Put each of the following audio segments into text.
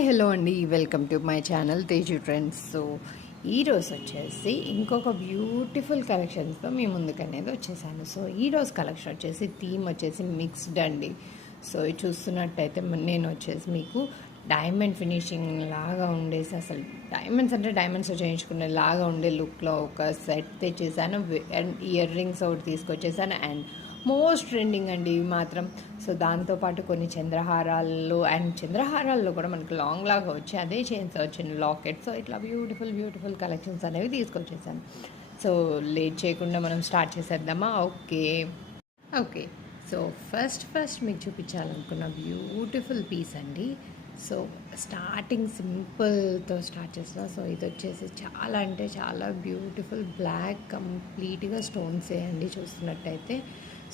Hi hello అండి, welcome to my channel Teju trends. So ఈరోజు వచ్చేసి ఇంకొక బ్యూటిఫుల్ కలెక్షన్స్తో మీ ముందుకు అనేది వచ్చేసాను. సో ఈరోజు కలెక్షన్ వచ్చేసి థీమ్ వచ్చేసి మిక్స్డ్ అండి. సో ఇది చూస్తున్నట్టయితే నేను వచ్చేసి మీకు డైమండ్ ఫినిషింగ్ లాగా ఉండేసి, అసలు డైమండ్స్ అంటే డైమండ్స్ చేయించుకునే లాగా ఉండే లుక్లో ఒక సెట్ తెచ్చేసాను. అండ్ ఇయర్ రింగ్స్ ఒకటి తీసుకొచ్చేసాను. అండ్ మోస్ట్ ట్రెండింగ్ అండి ఇవి మాత్రం. సో దాంతోపాటు కొన్ని చంద్రహారాల్లో కూడా మనకు లాంగ్ లాగా వచ్చి అదే చైన్స్ వచ్చిన లాకెట్. సో ఇట్లా బ్యూటిఫుల్ కలెక్షన్స్ అనేవి తీసుకొచ్చేసాను. సో లేట్ చేయకుండా మనం స్టార్ట్ చేసేద్దామా? ఓకే. సో ఫస్ట్ మీకు చూపించాలనుకున్న బ్యూటిఫుల్ పీస్ అండి. సో స్టార్టింగ్ సింపుల్తో స్టార్ట్ చేస్తా. సో ఇది వచ్చేసి చాలా అంటే చాలా బ్యూటిఫుల్ బ్లాక్ కంప్లీట్గా స్టోన్స్ వేయండి చూస్తున్నట్టయితే.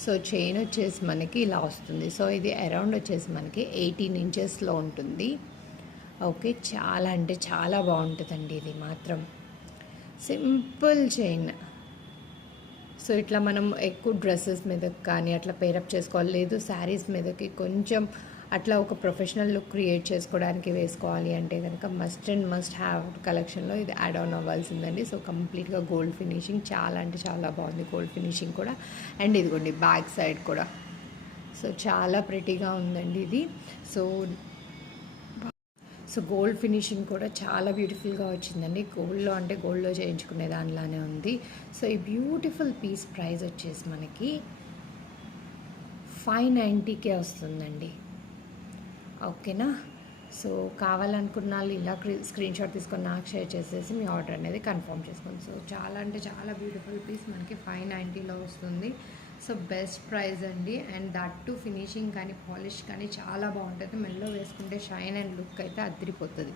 సో చైన్ వచ్చేసి మనకి ఇలా వస్తుంది. సో ఇది అరౌండ్ వచ్చేసి మనకి 18 ఇంచెస్లో ఉంటుంది. ఓకే, చాలా అంటే చాలా బాగుంటుందండి ఇది మాత్రం. Simple chain. సో ఇట్లా మనం ఎక్కువ డ్రెస్సెస్ మీదకి కానీ అట్లా పేరప్ చేసుకోవాలి, లేదు శారీస్ మీదకి కొంచెం అట్లా ఒక ప్రొఫెషనల్ లుక్ క్రియేట్ చేసుకోవడానికి వేసుకోవాలి అంటే కనుక మస్ట్ హ్యావ్ కలెక్షన్లో ఇది యాడ్ ఆన్ అవ్వాల్సిందండి. సో కంప్లీట్గా గోల్డ్ ఫినిషింగ్, చాలా అంటే చాలా బాగుంది గోల్డ్ ఫినిషింగ్ కూడా. అండ్ ఇదిగోండి బ్యాక్ సైడ్ కూడా సో చాలా ప్రెటీగా ఉందండి ఇది. సో గోల్డ్ ఫినిషింగ్ కూడా చాలా బ్యూటిఫుల్గా వచ్చిందండి. గోల్డ్లో చేయించుకునే దానిలానే ఉంది. సో ఈ బ్యూటిఫుల్ పీస్ ప్రైస్ వచ్చేసి మనకి 590కే వస్తుందండి. ఓకేనా? సో కావాలనుకున్న వాళ్ళు ఇలా స్క్రీన్ షాట్ తీసుకొని నాకు షేర్ చేసేసి మీ ఆర్డర్ అనేది కన్ఫర్మ్ చేసుకోండి. సో చాలా అంటే చాలా బ్యూటిఫుల్ పీస్ మనకి 590లో వస్తుంది. సో బెస్ట్ ప్రైస్ అండి. అండ్ దట్ టు ఫినిషింగ్ కానీ పాలిష్ కానీ చాలా బాగుంటుంది. మెల్లో వేసుకుంటే షైన్ అండ్ లుక్ అయితే అదిరిపోతుంది.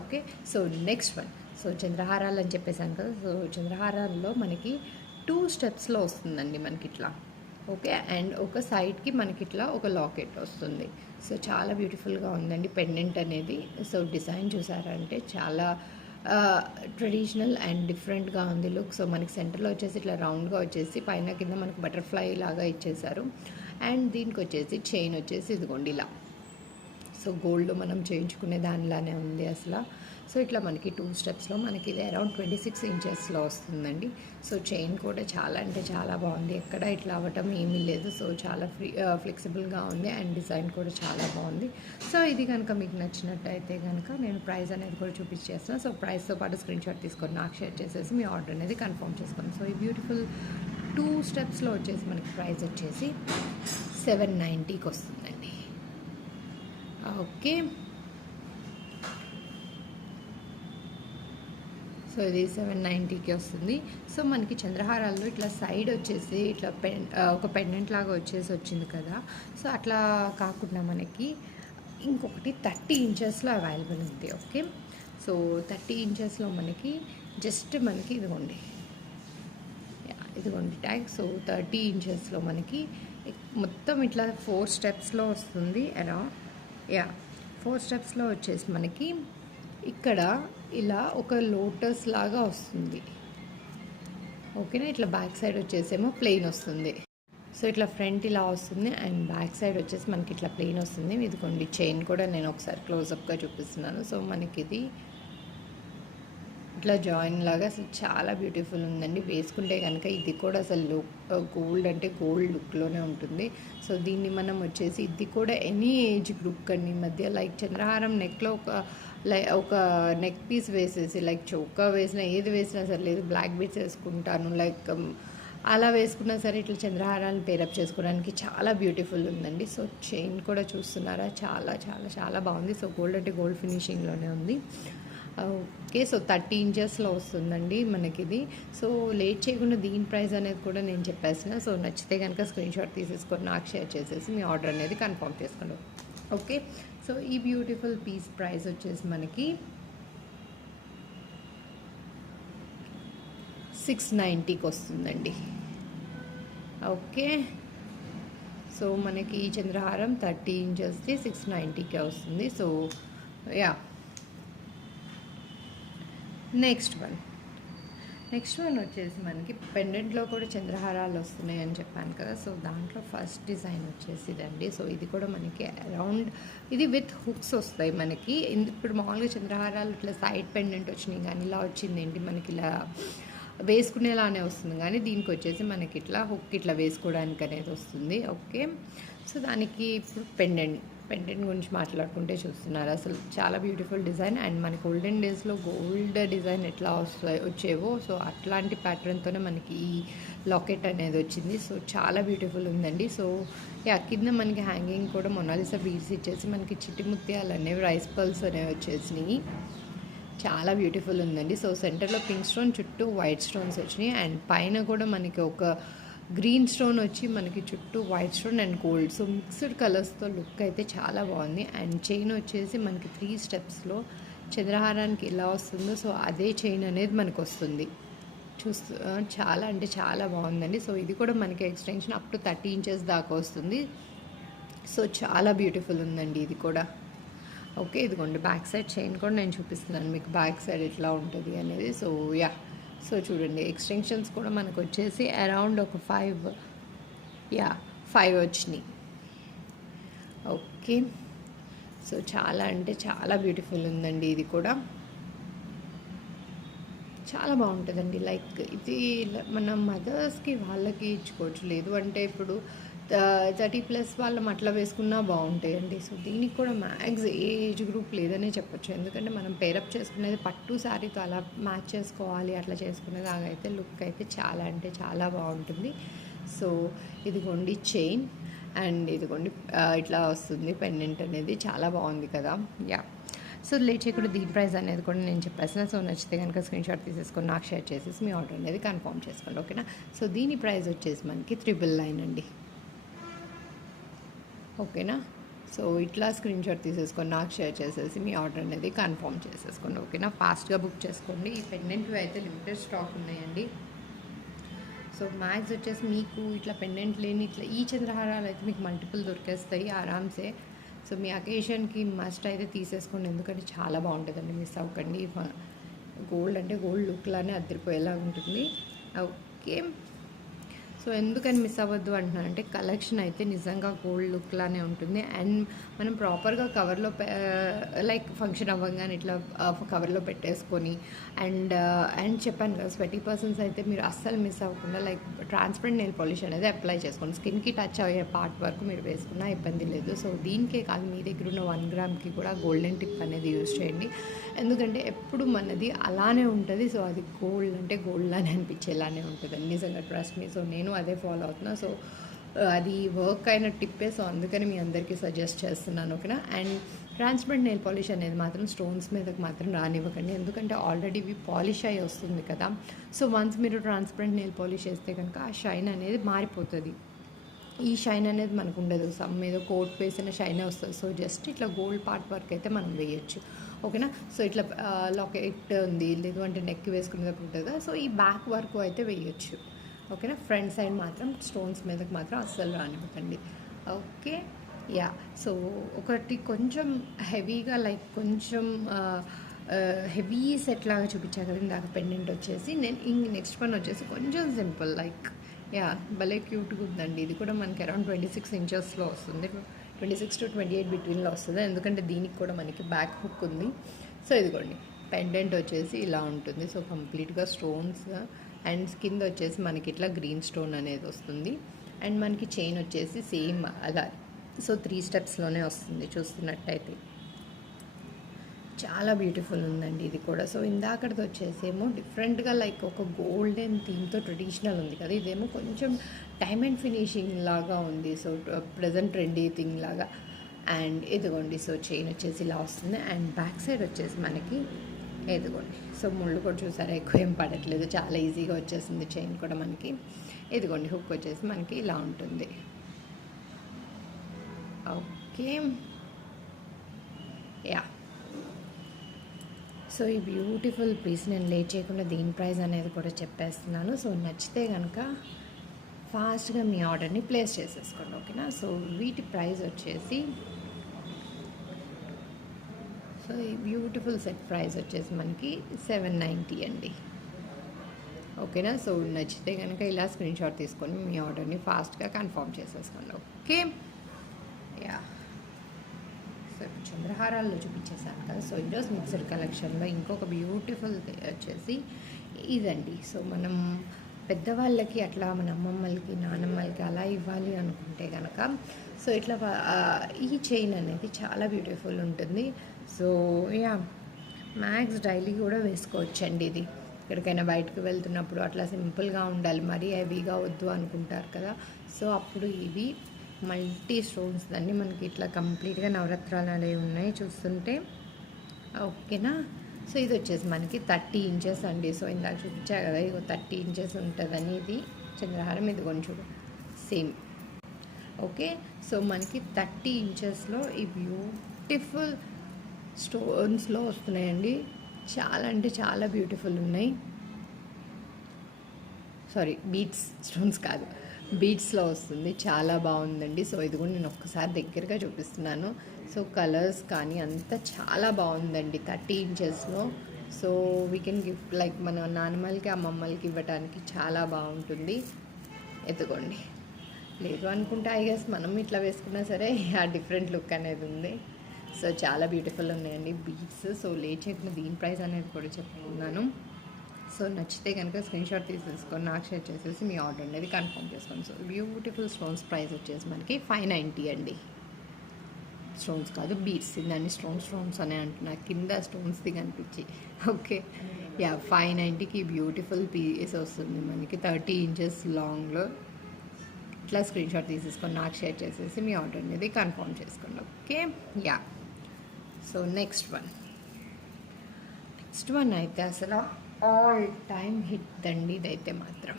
Okay, so next one. So చంద్రహారాలు అని చెప్పేసాను కదా. సో చంద్రహారాల్లో మనకి 2 స్టెప్స్లో వస్తుందండి మనకి ఇట్లా. ఓకే, అండ్ ఒక సైడ్కి మనకి ఇట్లా ఒక లాకెట్ వస్తుంది. సో చాలా బ్యూటిఫుల్గా ఉందండి పెండెంట్ అనేది. సో డిజైన్ చూసారంటే చాలా ట్రెడిషనల్ అండ్ డిఫరెంట్గా ఉంది లుక్. సో మనకి సెంటర్లో వచ్చేసి ఇట్లా రౌండ్గా వచ్చేసి పైన కింద మనకు బటర్ఫ్లై లాగా ఇచ్చేసారు. అండ్ దీనికి వచ్చేసి చైన్ వచ్చేసి ఇదిగోండి ఇలా. సో గోల్డ్ మనం చేయించుకునే దానిలానే ఉంది అసలు. సో ఇట్లా మనకి 2 స్టెప్స్లో మనకి ఇది అరౌండ్ 26 ఇంచెస్లో వస్తుందండి. సో చైన్ కూడా చాలా అంటే చాలా బాగుంది, ఎక్కడ ఇట్లా అవ్వటం ఏమీ లేదు. సో చాలా ఫ్లెక్సిబుల్గా ఉంది అండ్ డిజైన్ కూడా చాలా బాగుంది. సో ఇది కనుక మీకు నచ్చినట్టయితే కనుక నేను ప్రైస్ అనేది కూడా చూపించేస్తాను. సో ప్రైస్తో పాటు స్క్రీన్ షాట్ తీసుకొని నాకు షేర్ చేసేసి మీ ఆర్డర్ అనేది కన్ఫర్మ్ చేసుకోండి. సో ఈ బ్యూటిఫుల్ 2 స్టెప్స్లో వచ్చేసి మనకి ప్రైస్ వచ్చేసి 790కి వస్తుందండి. ఓకే, సో ఇది 790కి వస్తుంది. సో మనకి చంద్రహారాల్లో ఇట్లా సైడ్ వచ్చేసి ఇట్లా ఒక పెండెంట్ లాగా వచ్చేసి వచ్చింది కదా. సో అట్లా కాకుండా మనకి ఇంకొకటి 30 ఇంచెస్లో అవైలబుల్ ఉంది. ఓకే, సో 30 ఇంచెస్లో మనకి జస్ట్ మనకి ఇదిగోండి ట్యాగ్. సో 30 ఇంచెస్లో మనకి మొత్తం ఇట్లా 4 స్టెప్స్లో వస్తుంది. అరౌండ్ 4 స్టెప్స్లో వచ్చేసి మనకి ఇక్కడ ఇలా ఒక లోటస్ లాగా వస్తుంది. ఓకేనా? ఇట్లా బ్యాక్ సైడ్ వచ్చేసేమో ప్లెయిన్ వస్తుంది. సో ఇట్లా ఫ్రంట్ ఇలా వస్తుంది అండ్ బ్యాక్ సైడ్ వచ్చేసి మనకి ఇట్లా ప్లెయిన్ వస్తుంది. ఇదిగోండి చైన్ కూడా నేను ఒకసారి క్లోజప్గా చూపిస్తున్నాను. సో మనకి ఇది ఇట్లా జాయిన్ లాగా అసలు చాలా బ్యూటిఫుల్ ఉందండి. వేసుకుంటే కనుక ఇది కూడా అసలు గోల్డ్ అంటే గోల్డ్ లుక్లోనే ఉంటుంది. సో దీన్ని మనం వచ్చేసి ఇది కూడా ఎనీ ఏజ్ గ్రూప్ కానీ మధ్య లైక్ చంద్రహారం నెక్లో ఒక నెక్ పీస్ వేసేసి లైక్ చౌకా వేసినా ఏది వేసినా సరే, లేదు బ్లాక్ బీట్స్ వేసుకుంటాను లైక్ అలా వేసుకున్నా సరే ఇట్లా చంద్రహారాలను పేరప్ చేసుకోవడానికి చాలా బ్యూటిఫుల్ ఉందండి. సో చైన్ కూడా చూస్తున్నారా, చాలా చాలా చాలా బాగుంది. సో గోల్డ్ అంటే గోల్డ్ ఫినిషింగ్లోనే ఉంది. ఓకే, సో 30 ఇంచెస్లో వస్తుందండి మనకి ఇది. సో లేట్ చేయకుండా దీని ప్రైస్ అనేది కూడా నేను చెప్పేసిన. సో నచ్చితే కనుక స్క్రీన్ షాట్ తీసేసుకొని నాకు షేర్ చేసేసి మీ ఆర్డర్ అనేది కన్ఫర్మ్ చేసుకోండి. ఓకే, సో ఈ బ్యూటిఫుల్ పీస్ ప్రైస్ వచ్చేసి మనకి 690కి వస్తుందండి. ఓకే, సో మనకి ఈ చంద్రహారం 30 ఇంచెస్ది 690కే వస్తుంది. సో నెక్స్ట్ వన్ వచ్చేసి మనకి పెండెంట్లో కూడా చంద్రహారాలు వస్తున్నాయి అని చెప్పాను కదా. సో దాంట్లో ఫస్ట్ డిజైన్ వచ్చేసి ఇదండి. సో ఇది కూడా మనకి అరౌండ్ ఇది విత్ హుక్స్ వస్తాయి మనకి. ఇప్పుడు మామూలుగా చంద్రహారాలు ఇట్లా సైడ్ పెండెంట్ వచ్చినాయి కానీ ఇలా వచ్చింది ఏంటి మనకి ఇలా వేసుకునేలానే వస్తుంది, కానీ దీనికి వచ్చేసి మనకి ఇట్లా హుక్ ఇట్లా వేసుకోవడానికి అనేది వస్తుంది. ఓకే, సో దానికి ఇప్పుడు పెండెంట్ గురించి మాట్లాడుకుంటే చూస్తున్నారు అసలు చాలా బ్యూటిఫుల్ డిజైన్. అండ్ మనకి గోల్డెన్ డేస్లో గోల్డ్ డిజైన్ ఎట్లా వచ్చేవో సో అట్లాంటి ప్యాటర్న్తోనే మనకి ఈ లాకెట్ అనేది వచ్చింది. సో చాలా బ్యూటిఫుల్ ఉందండి. సో కింద మనకి హ్యాంగింగ్ కూడా మొనాలిసా బీడ్స్ ఇచ్చేసి మనకి చిట్టి ముత్యాలు అనేవి రైస్ పల్స్ అనేవి వచ్చేసినాయి. చాలా బ్యూటిఫుల్ ఉందండి. సో సెంటర్లో పింక్ స్టోన్, చుట్టూ వైట్ స్టోన్స్ వచ్చినాయి. అండ్ పైన కూడా మనకి ఒక గ్రీన్ స్టోన్ వచ్చి మనకి చుట్టూ white stone and gold, so mixed కలర్స్తో లుక్ అయితే చాలా బాగుంది. అండ్ చైన్ వచ్చేసి మనకి 3 స్టెప్స్లో చంద్రహారానికి ఎలా వస్తుందో సో అదే చైన్ అనేది మనకు వస్తుంది. చాలా అంటే చాలా బాగుందండి. సో ఇది కూడా మనకి ఎక్స్టెన్షన్ అప్ టు 30 ఇంచెస్ దాకా వస్తుంది. సో చాలా బ్యూటిఫుల్ ఉందండి ఇది కూడా. ఓకే, ఇదిగోండి బ్యాక్ సైడ్ చైన్ కూడా నేను చూపిస్తున్నాను మీకు బ్యాక్ సైడ్ ఎట్లా ఉంటుంది అనేది. సో సో చూడండి ఎక్స్టెన్షన్స్ కూడా మనకు వచ్చేసి అరౌండ్ ఒక 5 వచ్చినాయి. ఓకే, సో చాలా అంటే చాలా బ్యూటిఫుల్ ఉందండి ఇది కూడా. చాలా బాగుంటుందండి. లైక్ ఇది మన మదర్స్కి వాళ్ళకి ఇచ్చుకోవచ్చు, లేదు అంటే ఇప్పుడు 30+ వాళ్ళం అట్లా వేసుకున్నా బాగుంటాయండి. సో దీనికి కూడా మ్యాక్స్ ఏ ఏజ్ గ్రూప్ లేదనే చెప్పొచ్చు, ఎందుకంటే మనం పేరప్ చేసుకునేది పట్టు శారీతో అలా మ్యాచ్ చేసుకోవాలి, అట్లా చేసుకునేది అయితే లుక్ అయితే చాలా అంటే చాలా బాగుంటుంది. సో ఇదిగోండి చైన్ అండ్ ఇదిగోండి ఇట్లా వస్తుంది పెండెంట్ అనేది, చాలా బాగుంది కదా. సో లేట్ చేయకుండా దీని ప్రైస్ అనేది కూడా నేను చెప్పేసిన. సో నచ్చితే కనుక స్క్రీన్షాట్ తీసేసుకొని నాకు షేర్ చేసేసి మీ ఆర్డర్ అనేది కన్ఫర్మ్ చేసుకోండి. ఓకేనా. సో దీని ప్రైస్ వచ్చేసి మనకి 999 అండి. ఓకేనా. సో ఇట్లా స్క్రీన్షాట్ తీసేసుకొని నాకు షేర్ చేసేసి మీ ఆర్డర్ అనేది కన్ఫర్మ్ చేసేసుకోండి. ఓకేనా. ఫాస్ట్గా బుక్ చేసుకోండి. ఈ పెండెంట్వి అయితే లిమిటెడ్ స్టాక్ ఉన్నాయండి. సో మ్యాక్స్ వచ్చేసి మీకు ఇట్లా పెండెంట్ లేని ఇట్లా ఈ చంద్రహారాలు అయితే మీకు మల్టిపుల్ దొరికేస్తాయి ఆరామ్సే. సో మీ అకేషన్కి మస్ట్ అయితే తీసేసుకోండి, ఎందుకంటే చాలా బాగుంటుందండి, మిస్ అవ్వకండి. గోల్డ్ అంటే గోల్డ్ లుక్లానే అద్దరిపోయేలా ఉంటుంది. ఓకే, సో ఎందుకని మిస్ అవ్వద్దు అంటున్నానంటే కలెక్షన్ అయితే నిజంగా గోల్డ్ లుక్లానే ఉంటుంది. అండ్ మనం ప్రాపర్గా కవర్లో లైక్ ఫంక్షన్ అవ్వగానే ఇట్లా కవర్లో పెట్టేసుకొని అండ్ చెప్పాను కదా స్వెటీ పర్సన్స్ అయితే మీరు అస్సలు మిస్ అవ్వకుండా లైక్ ట్రాన్స్పరెంట్ నెయిల్ పాలిష్ అనేది అప్లై చేసుకోండి. స్కిన్కి టచ్ అయ్యే పార్ట్ వరకు మీరు వేసుకున్నా ఇబ్బంది లేదు. సో దీనికే కాదు మీ దగ్గర ఉన్న 1 గ్రామ్కి కూడా గోల్డెన్ టిప్ అనేది యూజ్ చేయండి, ఎందుకంటే ఎప్పుడు మనది అలానే ఉంటుంది. సో అది గోల్డ్ అంటే గోల్డ్లానే అనిపించేలానే ఉంటుంది నిజంగా, ట్రస్ట్ మీ. సో నేను అదే ఫాలో అవుతున్నా. సో అది వర్క్ అయిన టిప్పే, సో అందుకని మీ అందరికీ సజెస్ట్ చేస్తున్నాను. ఓకేనా. అండ్ ట్రాన్స్పరెంట్ నెయిల్ పాలిష్ అనేది మాత్రం స్టోన్స్ మీదకి మాత్రం రానివ్వకండి, ఎందుకంటే ఆల్రెడీ ఇవి పాలిష్ అయ్యి వస్తుంది కదా. సో వన్స్ మీరు ట్రాన్స్పరెంట్ నెయిల్ పాలిష్ వేస్తే కనుక ఆ షైన్ అనేది మారిపోతుంది. ఈ షైన్ అనేది మనకు ఉండదు, సమ్ మీద కోట్ వేసిన షైనే వస్తుంది. సో జస్ట్ ఇట్లా గోల్డ్ పార్ట్ వర్క్ అయితే మనం వేయచ్చు. ఓకేనా. సో ఇట్లా లాకెట్ ఉంది, లేదు అంటే నెక్ వేసుకునేటప్పుడు ఉంటుంది కదా, సో ఈ బ్యాక్ వర్క్ అయితే వేయచ్చు. ఓకేనా. ఫ్రంట్ సైడ్ మాత్రం స్టోన్స్ మీదకి మాత్రం అస్సలు రానివ్వకండి. ఓకే. సో ఒకటి కొంచెం హెవీగా లైక్ కొంచెం హెవీ సెట్ లాగా చూపించాను కదా ఇందాక పెండెంట్ వచ్చేసి. నేను నెక్స్ట్ వన్ వచ్చేసి కొంచెం సింపుల్ లైక్ భలే క్యూట్గా ఉందండి. ఇది కూడా మనకి అరౌండ్ 26 ఇంచెస్లో వస్తుంది, 26 to 28 బిట్వీన్లో వస్తుంది, ఎందుకంటే దీనికి కూడా మనకి బ్యాక్ హుక్ ఉంది. సో ఇదిగోండి పెండెంట్ వచ్చేసి ఇలా ఉంటుంది. సో కంప్లీట్గా స్టోన్స్ అండ్ కింద వచ్చేసి మనకి ఇట్లా గ్రీన్ స్టోన్ అనేది వస్తుంది. అండ్ మనకి చైన్ వచ్చేసి సేమ్ అలా, సో 3 స్టెప్స్లోనే వస్తుంది చూస్తున్నట్టయితే. చాలా బ్యూటిఫుల్ ఉందండి ఇది కూడా. సో ఇందాకటిది వచ్చేసేమో డిఫరెంట్గా లైక్ ఒక గోల్డెన్ థీమ్తో ట్రెడిషనల్ ఉంది కదా, ఇదేమో కొంచెం డైమండ్ ఫినిషింగ్ లాగా ఉంది. సో ప్రజెంట్ ట్రెండీ థింగ్ లాగా. అండ్ ఇదిగోండి సో చైన్ వచ్చేసి ఇలా వస్తుంది. అండ్ బ్యాక్ సైడ్ వచ్చేసి మనకి ఇదిగోండి సో ముళ్ళు కూడా చూసారా ఎక్కువ ఏం పడట్లేదు, చాలా ఈజీగా వచ్చేసింది చైన్ కూడా మనకి. ఇదిగోండి హుక్ వచ్చేసి మనకి ఇలా ఉంటుంది. ఓకే. సో ఈ బ్యూటిఫుల్ పీస్ నేను లేట్ చేయకుండా దీని ప్రైస్ అనేది కూడా చెప్పేస్తున్నాను. సో నచ్చితే కనుక ఫాస్ట్గా మీ ఆర్డర్ని ప్లేస్ చేసేసుకోండి. ఓకేనా. సో వీటి ప్రైస్ వచ్చేసి సో ఈ బ్యూటిఫుల్ సెట్ ప్రైస్ వచ్చేసి మనకి 790 అండి. ఓకేనా. సో నచ్చితే కనుక ఇలా స్క్రీన్ షాట్ తీసుకొని మీ ఆర్డర్ని ఫాస్ట్గా కన్ఫర్మ్ చేసేసుకోండి. Okay, yeah. సో ఇప్పుడు చంద్రహారాల్లో చూపించేసాను కదా. సో ఈరోజు మిక్సర్ కలెక్షన్లో ఇంకొక బ్యూటిఫుల్ వచ్చేసి ఇదండి. సో మనం పెద్దవాళ్ళకి అట్లా మన అమ్మమ్మలకి నానమ్మలకి అలా ఇవ్వాలి అనుకుంటే కనుక సో ఇట్లా ఈ చైన్ అనేది చాలా బ్యూటిఫుల్ ఉంటుంది. సో యా, మ్యాక్స్ డైలీ కూడా వేసుకోవచ్చండి. ఇది ఎక్కడికైనా బయటకు వెళ్తున్నప్పుడు అట్లా సింపుల్గా ఉండాలి, మరీ హెవీగా వద్దు అనుకుంటారు కదా. సో అప్పుడు ఇవి మల్టీ స్టోన్స్ దాన్ని మనకి ఇట్లా కంప్లీట్గా నవరత్నాలు అనేవి ఉన్నాయి చూస్తుంటే. ఓకేనా. సో ఇది వచ్చేసి మనకి 30 ఇంచెస్ అండి. సో ఇందాక చూపించా కదా, ఇగో 30 ఇంచెస్ ఉంటుందని ఇది చంద్రహారం. ఇది కొంచెం సేమ్. ఓకే, సో మనకి 30 ఇంచెస్లో ఈ బ్యూటిఫుల్ స్టోన్స్లో వస్తున్నాయండి. చాలా అంటే చాలా బ్యూటిఫుల్ ఉన్నాయి. సారీ, బీట్స్, స్టోన్స్ కాదు, బీట్స్లో వస్తుంది. చాలా బాగుందండి. సో ఇది కూడా నేను ఒక్కసారి దగ్గరగా చూపిస్తున్నాను. సో కలర్స్ కానీ అంతా చాలా బాగుందండి 30 ఇంచెస్లో. So we can gift like మన నాన్నమ్మలకి అమ్మమ్మలకి ఇవ్వడానికి చాలా బాగుంటుంది. ఎత్తుకోండి. లేదు అనుకుంటే ఐ గెస్ మనం ఇట్లా వేసుకున్నా సరే ఆ డిఫరెంట్ లుక్ అనేది ఉంది. సో చాలా బ్యూటిఫుల్ ఉన్నాయండి బీడ్స్. సో లేట్ చేయకుండా దీని ప్రైస్ అనేది కూడా చెప్పుకున్నాను. సో నచ్చితే కనుక స్క్రీన్ షాట్ తీసేసుకొని నాకు షేర్ చేసేసి మీ ఆర్డర్ అనేది కన్ఫర్మ్ చేసుకోండి. సో బ్యూటిఫుల్ స్టోన్స్ ప్రైస్ వచ్చేసి మనకి 590 అండి. స్టోన్స్ కాదు, బీడ్స్. దాన్ని స్టోన్స్ అనే అంటున్నా, కింద స్టోన్స్ది కనిపించి. ఓకే, యా, 590కి బ్యూటిఫుల్ పీస్ వస్తుంది మనకి 30 ఇంచెస్ లాంగ్లో. ఇట్లా స్క్రీన్ షాట్ తీసేసుకొని నాకు షేర్ చేసేసి మీ ఆర్డర్ అనేది కన్ఫర్మ్ చేసుకోండి. Okay, yeah. So next one అయితే అసలు ఆల్ టైమ్ హిట్ అండి. ఇదైతే మాత్రం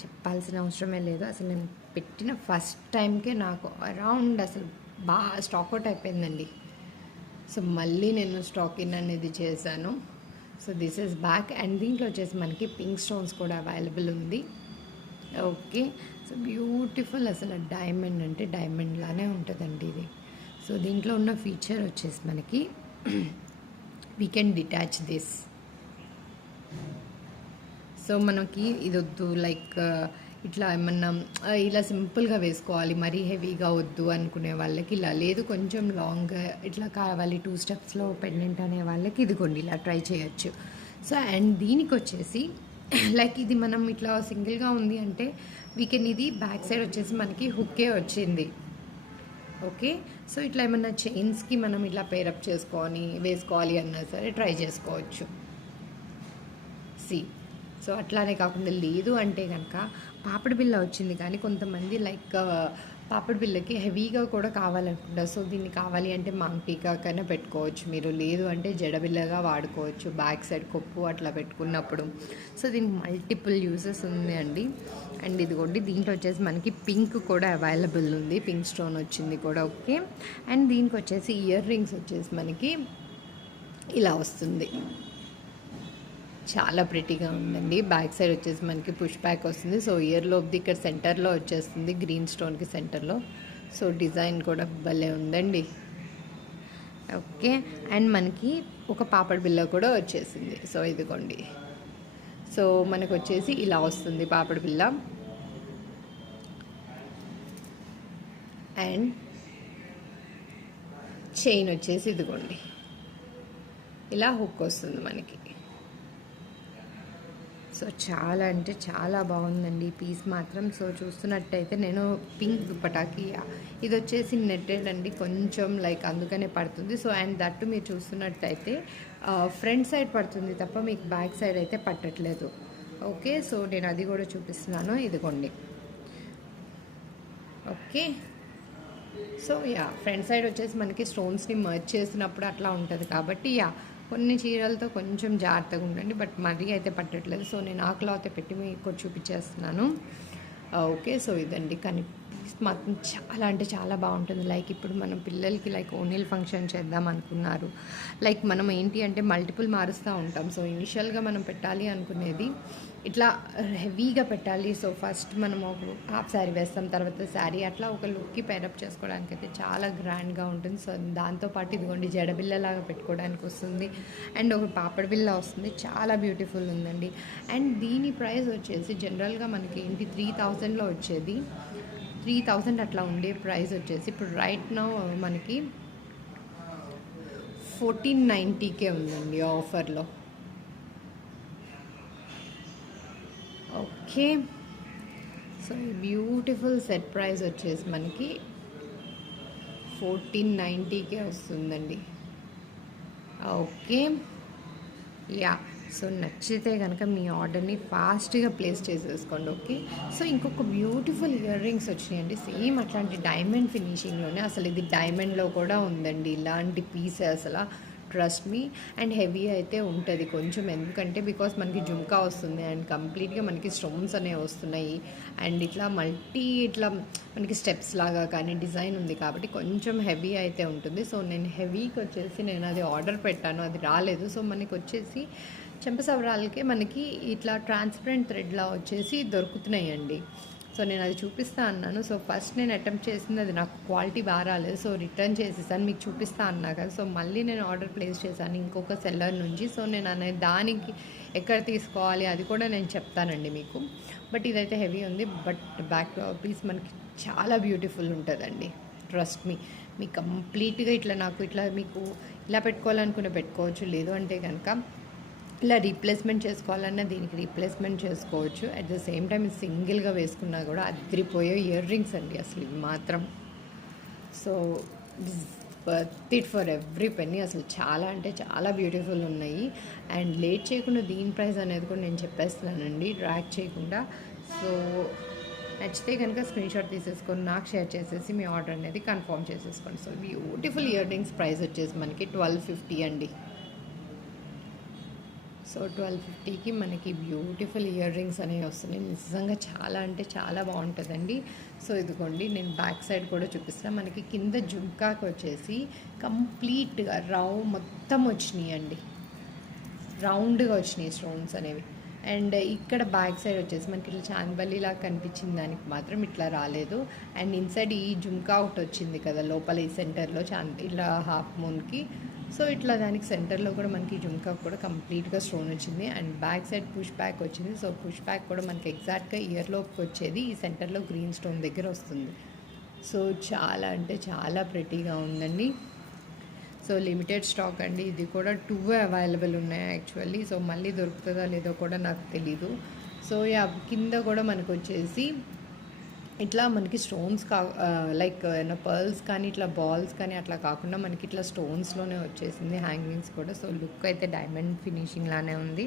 చెప్పాల్సిన అవసరమే లేదు. అసలు నేను పెట్టిన ఫస్ట్ టైంకే నాకు అరౌండ్ అసలు బాగా స్టాక్ అవుట్ అయిపోయిందండి. సో మళ్ళీ నేను స్టాక్ ఇన్ అనేది చేశాను. So this is back. And దీంట్లో వచ్చేసి మనకి పింక్ స్టోన్స్ కూడా అవైలబుల్ ఉంది. Okay, so beautiful. అసలు డైమండ్ అంటే డైమండ్ లానే ఉంటుందండి ఇది. సో దీంట్లో ఉన్న ఫీచర్ వచ్చేసి మనకి we can detach this. So మనకి ఇది వద్దు, లైక్ ఇట్లా ఏమన్నా ఇలా సింపుల్గా వేసుకోవాలి, మరీ హెవీగా వద్దు అనుకునే వాళ్ళకి ఇలా లేదు, కొంచెం లాంగ్ ఇట్లా కావాలి 2 స్టెప్స్లో పెండెంట్ అనే వాళ్ళకి ఇదిగోండి ఇలా ట్రై చేయొచ్చు. సో అండ్ దీనికి వచ్చేసి లైక్ ఇది మనం ఇట్లా సింగిల్గా ఉంది అంటే వీకెన్ ఇది బ్యాక్ సైడ్ వచ్చేసి మనకి హుక్కే వచ్చింది. ఓకే, సో ఇట్లా ఏమన్నా చైన్స్కి మనం ఇట్లా పేరప్ చేసుకొని వేసుకోవాలి అన్నా సరే ట్రై చేసుకోవచ్చు. సో అట్లానే కాకుండా లేదు అంటే కనుక పాపిడి బిళ్ళ వచ్చింది, కానీ కొంతమంది లైక్ పాపిడి బిళ్ళకి హెవీగా కూడా కావాలనుకుంటారు. సో దీన్ని కావాలి అంటే మాంగ్ టీకాకైనా పెట్టుకోవచ్చు మీరు, లేదు అంటే జడబిల్లగా వాడుకోవచ్చు బ్యాక్ సైడ్ కొప్పు అట్లా పెట్టుకున్నప్పుడు. సో దీనికి మల్టిపుల్ యూజెస్ ఉంది అండి. అండ్ ఇదిగోండి దీంట్లో వచ్చేసి మనకి పింక్ కూడా అవైలబుల్ ఉంది, పింక్ స్టోన్ వచ్చింది కూడా. ఓకే, అండ్ దీనికి వచ్చేసి ఇయర్ రింగ్స్ వచ్చేసి మనకి ఇలా వస్తుంది. చాలా ప్రిటీగా ఉందండి. బ్యాక్ సైడ్ వచ్చేసి మనకి పుష్ బ్యాక్ వస్తుంది. సో ఇయర్ లోబ్ది ఇక్కడ సెంటర్లో వచ్చేస్తుంది, గ్రీన్ స్టోన్కి సెంటర్లో. సో డిజైన్ కూడా భలే ఉందండి. ఓకే, అండ్ మనకి ఒక పాపడ్ బిల్ల కూడా వచ్చేసింది. సో ఇదిగోండి, సో మనకు వచ్చేసి ఇలా వస్తుంది పాపడ్ బిల్ల. అండ్ చైన్ వచ్చేసి ఇదిగోండి ఇలా హుక్ వస్తుంది మనకి. సో చాలా అంటే చాలా బాగుందండి ఈ పీస్ మాత్రం. సో చూస్తున్నట్టయితే నేను పింక్ దుపటాకి ఇది వచ్చేసి నెట్టెడ్ అండి, కొంచెం లైక్ అందుకనే పడుతుంది. సో అండ్ దట్టు మీరు చూస్తున్నట్టయితే ఫ్రంట్ సైడ్ పడుతుంది తప్ప మీకు బ్యాక్ సైడ్ అయితే పట్టట్లేదు. ఓకే, సో నేను అది కూడా చూపిస్తున్నాను, ఇదిగోండి. Okay, so yeah, front side వచ్చేసి మనకి స్టోన్స్ని మర్చ్ చేసినప్పుడు అట్లా ఉంటుంది కాబట్టి యా, కొన్ని చీరలతో కొంచెం జాగ్రత్తగా ఉండండి, బట్ మరీ అయితే పట్టట్లేదు. సో నేను ఆ క్లాత్ పెట్టి మీకు చూపించేస్తున్నాను. ఓకే, సో ఇదండి. కానీ పీస్ మాత్రం చాలా అంటే చాలా బాగుంటుంది. లైక్ ఇప్పుడు మనం పిల్లలకి లైక్ ఓనీల్ ఫంక్షన్ చేద్దాం అనుకున్నారు, లైక్ మనం ఏంటి అంటే మల్టిపుల్ మారుస్తూ ఉంటాం. సో ఇనిషియల్గా మనం పెట్టాలి అనుకునేది ఇట్లా హెవీగా పెట్టాలి. సో ఫస్ట్ మనం ఒక హాఫ్ శారీ వేస్తాం, తర్వాత శారీ, అట్లా ఒక లుక్కి పేరప్ చేసుకోవడానికి అయితే చాలా గ్రాండ్గా ఉంటుంది. సో దాంతోపాటు ఇదిగోండి జడబిల్లలాగా పెట్టుకోవడానికి వస్తుంది, అండ్ ఒక పాపడి బిల్ల వస్తుంది. చాలా బ్యూటిఫుల్ ఉందండి. అండ్ దీని ప్రైస్ వచ్చేసి జనరల్గా మనకి ఏంటి 3000లో వచ్చేది, 3000 అట్లా ఉండే ప్రైస్ వచ్చేసి ఇప్పుడు రైట్ నౌ మనకి 1490కే ఉందండి ఆఫర్లో. ఓకే, సో ఈ బ్యూటిఫుల్ సెట్ ప్రైస్ వచ్చేసి మనకి 1490కే వస్తుందండి. ఓకే, యా, సో నచ్చితే కనుక మీ ఆర్డర్ని ఫాస్ట్గా ప్లేస్ చేసేసుకోండి. ఓకే, సో ఇంకొక బ్యూటిఫుల్ ఇయర్ రింగ్స్ వచ్చినాయండి, సేమ్ అట్లాంటి డైమండ్ ఫినిషింగ్లోనే. అసలు ఇది డైమండ్లో కూడా ఉందండి ఇలాంటి పీస్. అసలు ట్రస్ట్ మీ, అండ్ హెవీ అయితే ఉంటుంది కొంచెం, ఎందుకంటే బికాస్ మనకి జుంకా వస్తుంది అండ్ కంప్లీట్గా మనకి స్టోన్స్ అనేవి వస్తున్నాయి, అండ్ ఇట్లా ఇట్లా మనకి స్టెప్స్ లాగా కానీ డిజైన్ ఉంది కాబట్టి కొంచెం హెవీ అయితే ఉంటుంది. సో నేను హెవీకి వచ్చేసి నేను అది ఆర్డర్ పెట్టాను, అది రాలేదు. సో మనకి వచ్చేసి చెంపసవరాలకే మనకి ఇట్లా ట్రాన్స్పరెంట్ థ్రెడ్లా వచ్చేసి దొరుకుతున్నాయండి. సో నేను అది చూపిస్తా అన్నాను. సో ఫస్ట్ నేను అటెంప్ట్ చేసింది అది నాకు క్వాలిటీ బాగా రాలేదు, సో రిటర్న్ చేసేసాను. మీకు చూపిస్తా అన్నా కదా, సో మళ్ళీ నేను ఆర్డర్ ప్లేస్ చేశాను ఇంకొక సెల్లర్ నుంచి. సో నేను అనేది దానికి ఎక్కడ తీసుకోవాలి అది కూడా నేను చెప్తానండి మీకు. బట్ ఇదైతే హెవీ ఉంది, బట్ బ్యాక్ పీస్ మనకి చాలా బ్యూటిఫుల్ ఉంటుందండి. ట్రస్ట్ మీ కంప్లీట్గా ఇట్లా నాకు ఇట్లా మీకు ఇలా పెట్టుకోవాలనుకునే పెట్టుకోవచ్చు, లేదు అంటే కనుక ఇలా రీప్లేస్మెంట్ చేసుకోవాలన్నా దీనికి రీప్లేస్మెంట్ చేసుకోవచ్చు. అట్ ద సేమ్ టైం సింగిల్గా వేసుకున్నా కూడా అదిరిపోయే ఇయర్ రింగ్స్ అండి అసలు ఇవి మాత్రం. So worth it for every penny. అసలు చాలా అంటే చాలా బ్యూటిఫుల్ ఉన్నాయి. అండ్ లేట్ చేయకుండా దీని ప్రైస్ అనేది కూడా నేను చెప్పేస్తున్నానండి, డ్రాక్ చేయకుండా. సో నచ్చితే కనుక స్క్రీన్ షాట్ తీసేసుకొని నాకు షేర్ చేసేసి మీ ఆర్డర్ అనేది కన్ఫర్మ్ చేసేసుకోండి. So beautiful ear rings price వచ్చేసి మనకి 1250 అండి. సో 1250కి మనకి బ్యూటిఫుల్ ఇయర్ రింగ్స్ అనేవి వస్తున్నాయి. నిజంగా చాలా అంటే చాలా బాగుంటుందండి. సో ఇదిగోండి నేను బ్యాక్ సైడ్ కూడా చూపిస్తాను. మనకి కింద జుంకాకి వచ్చేసి కంప్లీట్గా మొత్తం వచ్చినాయి అండి, రౌండ్గా వచ్చినాయి స్టోన్స్ అనేవి. అండ్ ఇక్కడ బ్యాక్ సైడ్ వచ్చేసి మనకి ఇట్లా చాందబల్లిలా కనిపించింది, దానికి మాత్రం ఇట్లా రాలేదు. అండ్ ఇన్సైడ్ ఈ జుంకా ఒకటి వచ్చింది కదా లోపల ఈ సెంటర్లో ఇలా హాఫ్ మూన్కి. సో ఇట్లా దానికి సెంటర్లో కూడా మనకి జుంకా కూడా కంప్లీట్గా స్టోన్ వచ్చింది. And back side push back వచ్చింది. సో పుష్ బ్యాక్ కూడా మనకి ఎగ్జాక్ట్గా ఇయర్లోకి వచ్చేది ఈ సెంటర్లో గ్రీన్ స్టోన్ దగ్గర వస్తుంది. సో చాలా అంటే చాలా ప్రెటీగా ఉందండి. సో లిమిటెడ్ స్టాక్ అండి, ఇది కూడా 2 అవైలబుల్ ఉన్నాయి యాక్చువల్లీ. సో మళ్ళీ దొరుకుతుందా లేదో కూడా నాకు తెలీదు. సో కింద కూడా మనకు వచ్చేసి ఇట్లా మనకి స్టోన్స్ లైక్ పర్ల్స్ కానీ ఇట్లా బాల్స్ కానీ అట్లా కాకుండా మనకి ఇట్లా స్టోన్స్లోనే వచ్చేసింది హ్యాంగింగ్స్ కూడా. సో లుక్ అయితే డైమండ్ ఫినిషింగ్ లానే ఉంది.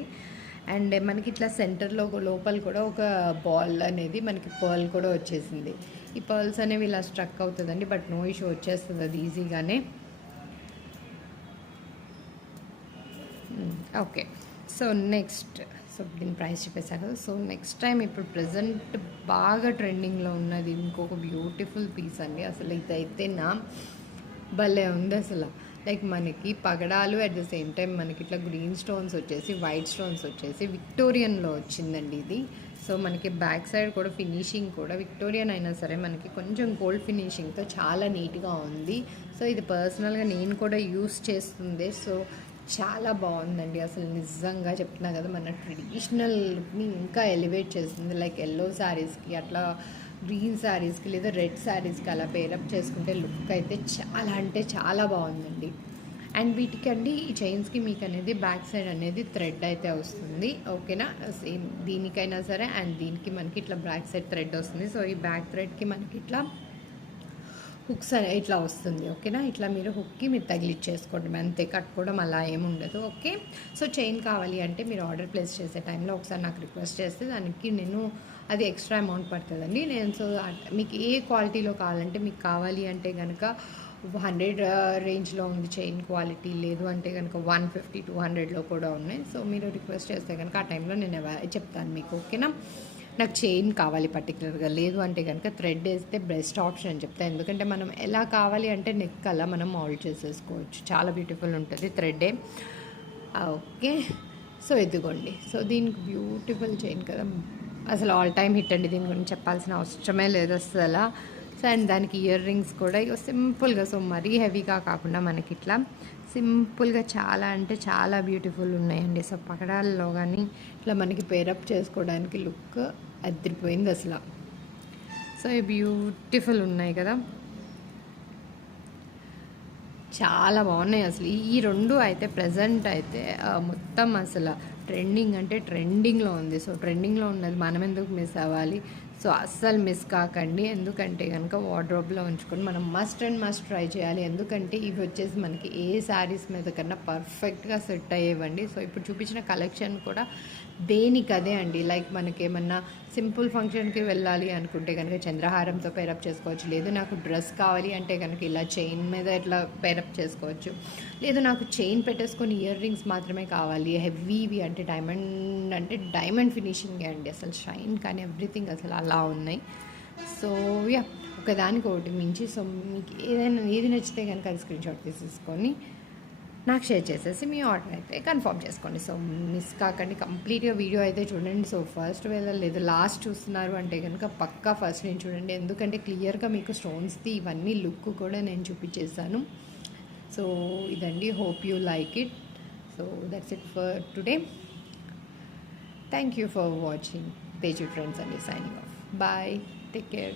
అండ్ మనకి ఇట్లా సెంటర్లో లోపల కూడా ఒక బాల్ అనేది మనకి పర్ల్ కూడా వచ్చేసింది. ఈ పర్ల్స్ అనేవి ఇలా స్ట్రక్ అవుతుందండి, బట్ నో ఇష్యూ, వచ్చేస్తుంది అది ఈజీగానే. ఓకే, సో నెక్స్ట్, సో దీని ప్రైస్ చెప్పేశారు కదా. సో నెక్స్ట్ టైం ఇప్పుడు ప్రజెంట్ బాగా ట్రెండింగ్లో ఉన్నది ఇంకొక బ్యూటిఫుల్ పీస్ అండి. అసలు ఇదైతే భలే ఉంది అసలు. లైక్ మనకి పగడాలు అట్ ద సేమ్ టైం మనకి ఇట్లా గ్రీన్ స్టోన్స్ వచ్చేసి వైట్ స్టోన్స్ వచ్చేసి విక్టోరియన్లో వచ్చిందండి ఇది. సో మనకి బ్యాక్ సైడ్ కూడా ఫినిషింగ్ కూడా విక్టోరియన్ అయినా సరే మనకి కొంచెం గోల్డ్ ఫినిషింగ్తో చాలా నీట్గా ఉంది. సో ఇది పర్సనల్గా నేను కూడా యూస్ చేస్తుంది. సో చాలా బాగుందండి అసలు, నిజంగా చెప్తున్నా కదా, మన ట్రెడిషనల్ లుక్ని ఇంకా ఎలివేట్ చేస్తుంది. లైక్ ఎల్లో శారీస్కి అట్లా గ్రీన్ శారీస్కి లేదా రెడ్ శారీస్కి అలా పేరప్ చేసుకుంటే లుక్ అయితే చాలా అంటే చాలా బాగుందండి. అండ్ వీటికి అండి ఈ చైన్స్కి మీకు అనేది బ్యాక్ సైడ్ అనేది థ్రెడ్ అయితే వస్తుంది, ఓకేనా. సేమ్ దీనికైనా సరే అండ్ దీనికి మనకి ఇట్లా బ్యాక్ సైడ్ థ్రెడ్ వస్తుంది. సో ఈ బ్యాక్ థ్రెడ్కి మనకి ఇట్లా హుక్స్ ఇట్లా వస్తుంది, ఓకేనా. ఇట్లా మీరు హుక్కి మీరు తగిలిచ్చేసుకోండి, అంతే, కట్టుకోవడం అలా ఏముండదు, ఓకే. సో చైన్ కావాలి అంటే మీరు ఆర్డర్ ప్లేస్ చేసే టైంలో ఒకసారి నాకు రిక్వెస్ట్ చేస్తే దానికి నేను అది ఎక్స్ట్రా అమౌంట్ పడుతుందండి. నేను సో మీకు ఏ క్వాలిటీలో కావాలంటే మీకు కావాలి అంటే కనుక 100 రేంజ్లో ఉంది చైన్ క్వాలిటీ, లేదు అంటే కనుక 150-200లో కూడా ఉన్నాయి. సో మీరు రిక్వెస్ట్ చేస్తే కనుక ఆ టైంలో నేను చెప్తాను మీకు, ఓకేనా. నాకు చైన్ కావాలి పర్టికులర్గా, లేదు అంటే కనుక థ్రెడ్ వేస్తే బెస్ట్ ఆప్షన్ అని చెప్తాను. ఎందుకంటే మనం ఎలా కావాలి అంటే నెక్ అలా మనం మౌల్డ్ చేసేసుకోవచ్చు, చాలా బ్యూటిఫుల్ ఉంటుంది థ్రెడ్డే. ఓకే, సో ఇదిగోండి. సో దీనికి బ్యూటిఫుల్ చైన్ కదా, అసలు ఆల్ టైమ్ హిట్ అండి, దీని గురించి చెప్పాల్సిన అవసరమే లేదు అసలు. సో అండ్ దానికి ఇయర్ రింగ్స్ కూడా ఇక సింపుల్గా, సో మరీ హెవీగా కాకుండా మనకి ఇట్లా సింపుల్గా చాలా అంటే చాలా బ్యూటిఫుల్ ఉన్నాయండి. సో పకడాల్లో కానీ ఇట్లా మనకి పేరప్ చేసుకోవడానికి లుక్ అదిరిపోయింది అసలు. సో ఇవి బ్యూటిఫుల్ ఉన్నాయి కదా, చాలా బాగున్నాయి అసలు. ఈ రెండు అయితే ప్రజెంట్ అయితే మొత్తం అసలు ట్రెండింగ్ అంటే ట్రెండింగ్లో ఉంది. సో ట్రెండింగ్లో ఉన్నది మనం ఎందుకు మిస్ అవ్వాలి? సో అస్సలు మిస్ కాకండి, ఎందుకంటే కనుక వార్డ్రోబ్లో ఉంచుకొని మనం మస్ట్ అండ్ మస్ట్ ట్రై చేయాలి. ఎందుకంటే ఇవి వచ్చేసి మనకి ఏ శారీస్ మీద కన్నా పర్ఫెక్ట్గా సెట్ అయ్యేవండి. సో ఇప్పుడు చూపించిన కలెక్షన్ కూడా దేనికి అదే అండి. లైక్ మనకి ఏమన్నా సింపుల్ ఫంక్షన్కి వెళ్ళాలి అనుకుంటే కనుక చంద్రహారంతో పేరప్ చేసుకోవచ్చు, లేదు నాకు డ్రెస్ కావాలి అంటే కనుక ఇలా చైన్ మీద ఇట్లా పేరప్ చేసుకోవచ్చు, లేదు నాకు చైన్ పెట్టేసుకొని ఇయర్ రింగ్స్ మాత్రమే కావాలి హెవీవి అంటే డైమండ్ ఫినిషింగే అండి, అసలు షైన్ కానీ ఎవ్రీథింగ్ అసలు అలా ఉన్నాయి. సో యా, ఒకదానికి ఒకటి మించి. సో మీకు ఏది నచ్చితే కనుక అది స్క్రీన్ షాట్ తీసేసుకొని నాకు షేర్ చేసేసి మీ ఆర్డర్ అయితే కన్ఫర్మ్ చేసుకోండి. సో మిస్ కాకండి, కంప్లీట్గా వీడియో అయితే చూడండి. సో ఫస్ట్ లేదు లాస్ట్ చూస్తున్నారు అంటే కనుక పక్కా ఫస్ట్ నేను చూడండి, ఎందుకంటే క్లియర్గా మీకు స్టోన్స్ది ఇవన్నీ లుక్ కూడా నేను చూపించేసాను. సో ఇదండి, hope you like it. So that's it for today. Thank you for watching. Teju friends and signing off. Bye. Take care.